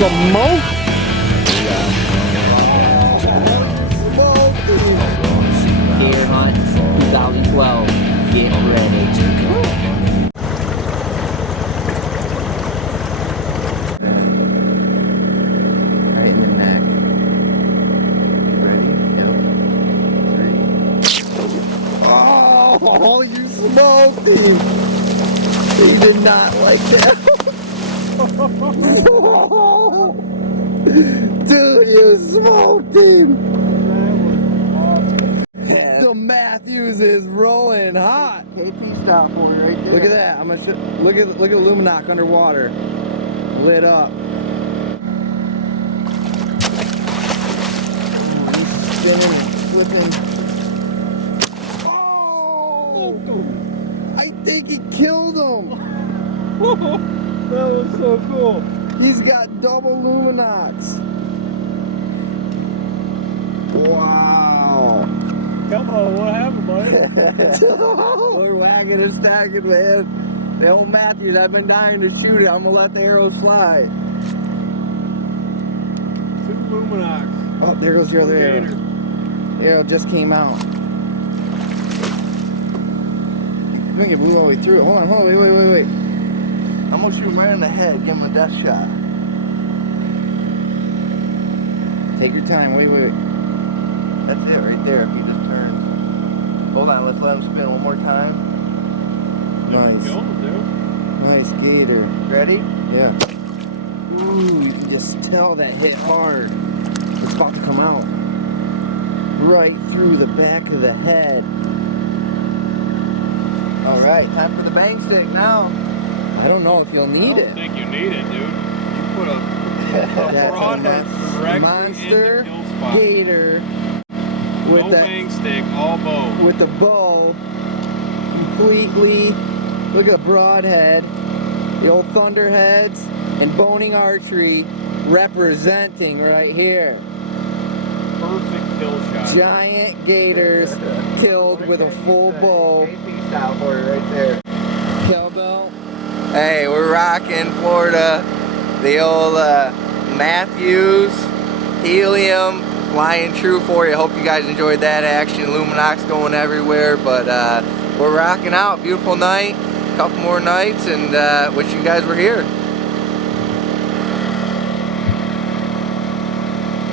smoke. Gator Hunt 2012. Get ready. Right in the neck. Ready? Yep. 3. Oh, you smoked him. He did not like that. Dude, you smoked him. The Matthews is rolling hot. KP stop for me right there. Look at that. I'm gonna look at Luminoc underwater, lit up. He's spinning and flipping. Oh! I think he killed him. That was so cool. He's got double Luminocs. Wow. Come on, what happened, buddy? We're wagging and stacking, man. The old Matthews, I've been dying to shoot it. I'm gonna let the arrows fly. 2 Luminocs. Oh, there goes your other arrow. Gator. Arrow just came out. I think it blew all the way through it. Hold on, wait. I'm gonna shoot him right in the head, give him a death shot. Take your time, wait. That's it right there, if he just turns. Hold on, let's let him spin one more time. Nice. Nice gator. Ready? Yeah. Ooh, you can just tell that hit hard. It's about to come out. Right through the back of the head. Alright, time for the bang stick now. I don't know if you'll need it. I don't think you need it, dude. You put a broadhead directly monster in the kill spot. Gator with No the bang stick, all bow. with the bow completely. Look at the broadhead, the old thunderheads, and boning archery representing right here. Perfect kill shot. Giant gators killed with a full bow. KP style for you right there. Cowbell. Hey, we're rocking Florida. The old Matthews helium flying true for you. Hope you guys enjoyed that action. Luminox going everywhere, but we're rocking out. Beautiful night. A couple more nights, and wish you guys were here.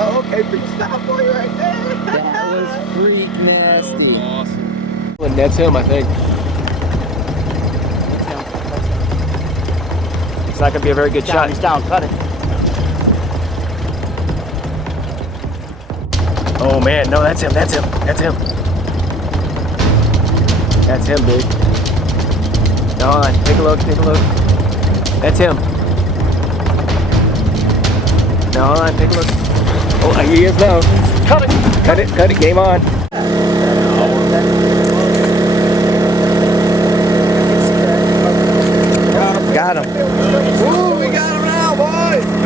Oh, okay, big stop for you right there. That was freak nasty. That was awesome. And that's him, I think. It's not going to be a very good shot. He's down, cut it. Oh man, no, that's him. That's him, dude. No, hold on, take a look. That's him. No, hold on, take a look. Oh, he is now. Cut it, game on. Got him. Ooh, we got him now, boys. We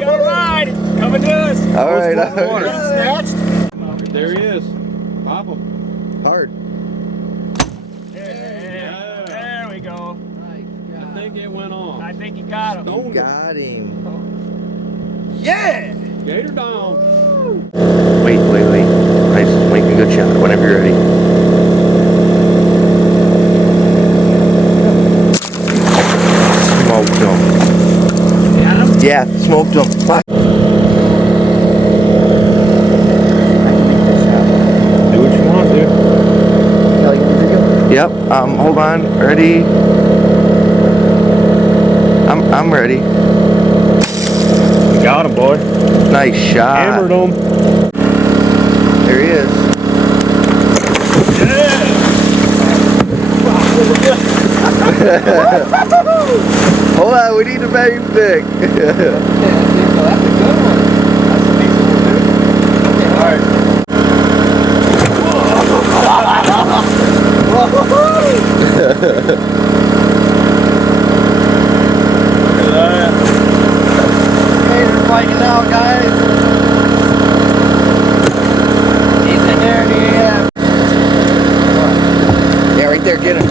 got a ride. Coming to us. All right. Snatched. There he is. Pop him. Hard. Yeah. There we go. I think it went on. I think he got him. You got him. Yeah. Gator down. Wait. Nice, make a good shot whenever you're ready. Smoked him. Yeah, smoked him. Fuck. Do what you want, dude. Yep, hold on, ready? I'm ready. You got him, boy. Nice shot. Hammered him. There he is. Hold on, we need a bang stick. That's a good one. That's a decent one, dude. Okay, all right. Gators fighting out, guys. He's in there, yeah. Yeah, right there, get him.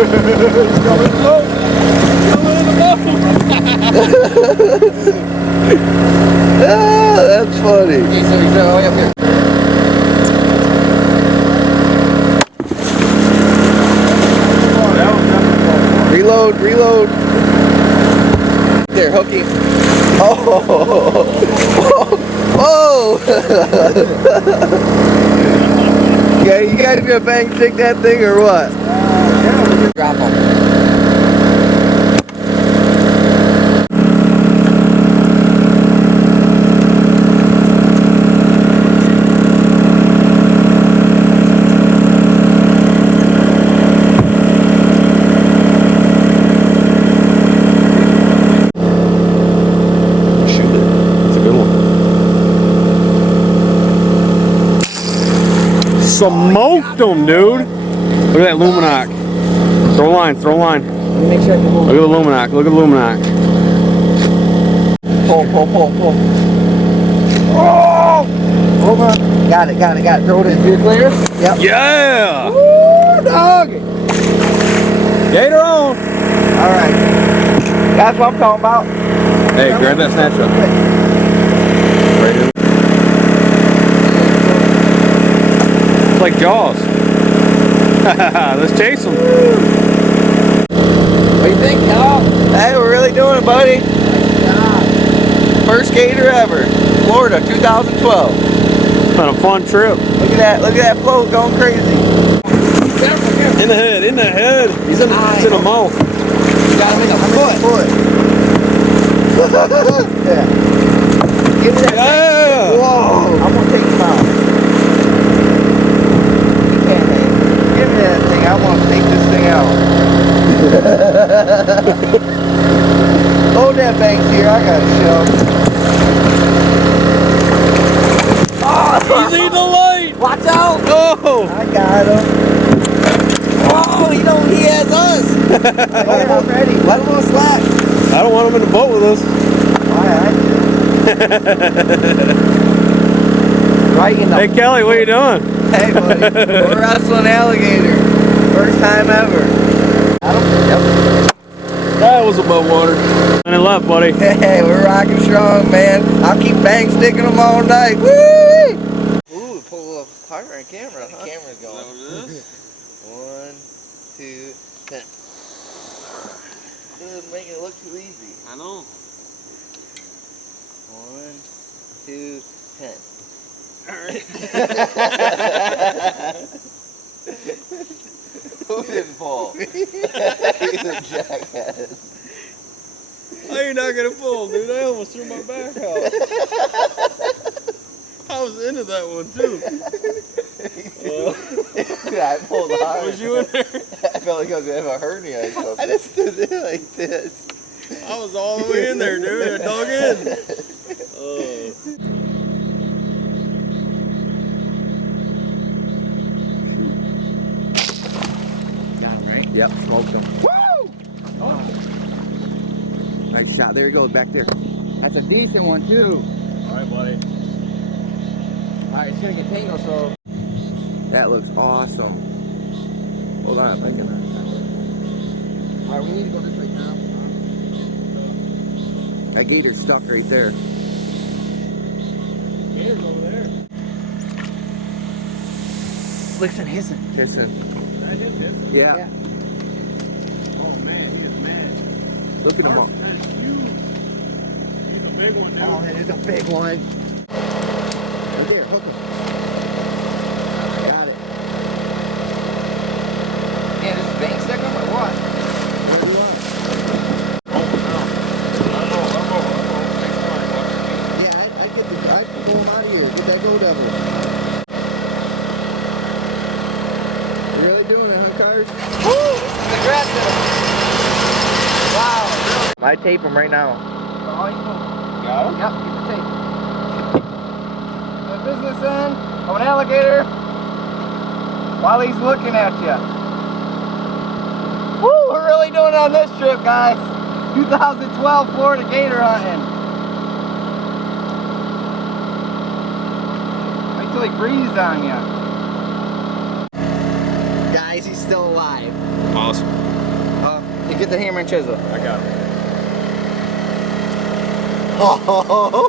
He's coming close. Ah, that's funny. Okay, so he's way up here. Reload, reload. There, hook him. Oh, whoa. Yeah, you guys gonna bang stick that thing or what? Yeah, drop him. Smoked them, dude. Look at that Luminoc. Throw a line, throw a line. Let me make sure I can hold Look at the Luminoc, look at the Luminoc. Pull, pull, pull, pull. Oh! Hold on. Got it, got it, got it. Throw it in. You're clear? Yep. Yeah! Woo, dog! Gator on! Alright. That's what I'm talking about. Hey, grab that snatcher. Right in. It's like Jaws. Let's chase them. What do you think, y'all? Hey, we're really doing it, buddy. First gator ever. Florida, 2012. It's been a fun trip. Look at that float going crazy. In the head, in the head. He's in the mouth. You got him in the foot. Yeah. Give me that thing. Whoa. I'm gonna take him out. You can't hang. Give me that thing. I want to take this thing out. Hold that banks here. I got a show. He's eating the light. Watch out! Oh! I got him. Oh, he has us! Let him ready. Let him on slack. I don't want him in the boat with us. Right in the. Hey Kelly, what are you doing? Hey buddy, we're wrestling alligator. First time ever. Yep. That was above water. And it left, buddy. Hey, we're rocking strong, man. I'll keep bang sticking them all night. Woo! Ooh, pull a little harder on camera. The camera's going. Is that what it is? 1, 2, 10. Dude, making it look too easy. I know. 1, 2, 10. Alright. Who didn't pull? He's a jackass. How you not gonna pull, dude? I almost threw my back out. I was into that one too. I pulled hard. Was you in there? I felt like I was gonna have a hernia or something. I just stood there like this. I was all the way in there, dude. I dug in. Got him, right? Yep, smoked him. Woo! Oh. Nice shot. There he goes, back there. That's a decent one, too. Alright, buddy. Alright, it's gonna get tangled, so. That looks awesome. Hold on, I'm gonna. Alright, we need to go this way now. That gator's stuck right there. Gator's over there. Listen, hissing. Kissing. That is it. Yeah. Oh man, he is mad. Look at him up. That's huge. He's a big one, dude. Oh, that is a big one. Right there, hook him. Got it. Man, this is bank stick him or what? Where do you want? Yeah, I'd get the, I'd pull him out of here. Get that go devil. You really doing it, huh, Cars? Woo! This is aggressive. Wow. I tape him right now. Oh, you can. Got him? Yep, get the tape. The business end of an alligator while he's looking at you. Woo! We're really doing it on this trip, guys. 2012 Florida gator hunting. Wait till he breathes on you. Guys, he's still alive. Awesome. You get the hammer and chisel. I got him. Oh,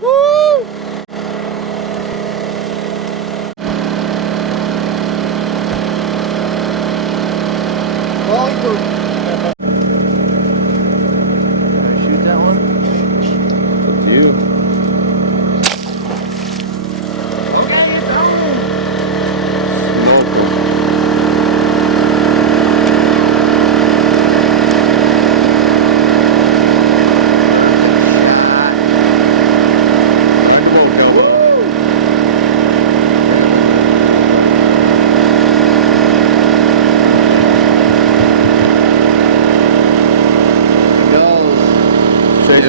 Shoot that one? With you. Okay, it's on. good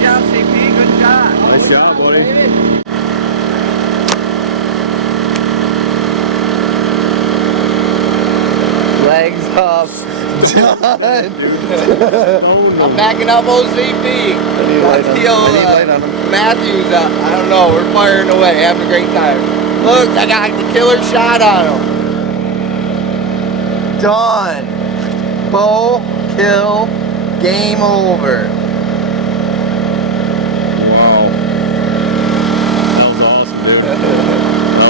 job, CP. Good shot. Nice job, buddy. Legs up. Done. I'm backing up OCP. Got Theo Matthews up. I don't know. We're firing away. Having a great time. Look, I got the killer shot on him. Done. Bow, kill, game over. Wow. That was awesome, dude.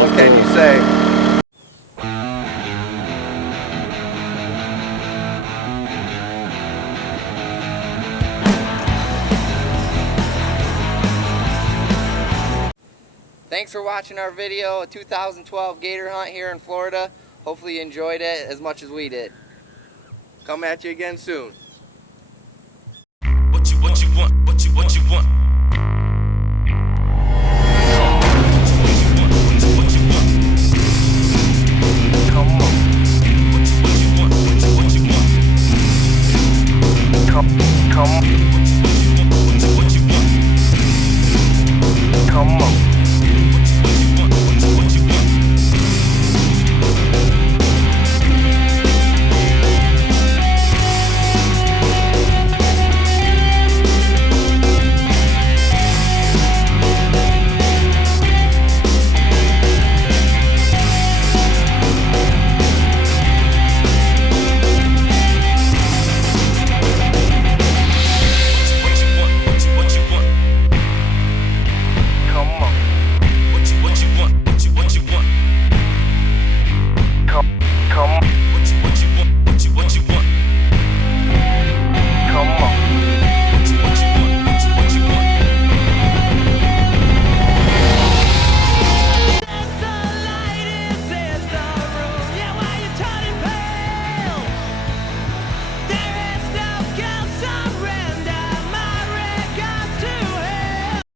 What can you say? Thanks for watching our video, a 2012 gator hunt here in Florida. Hopefully you enjoyed it as much as we did. Come at you again soon. What you want?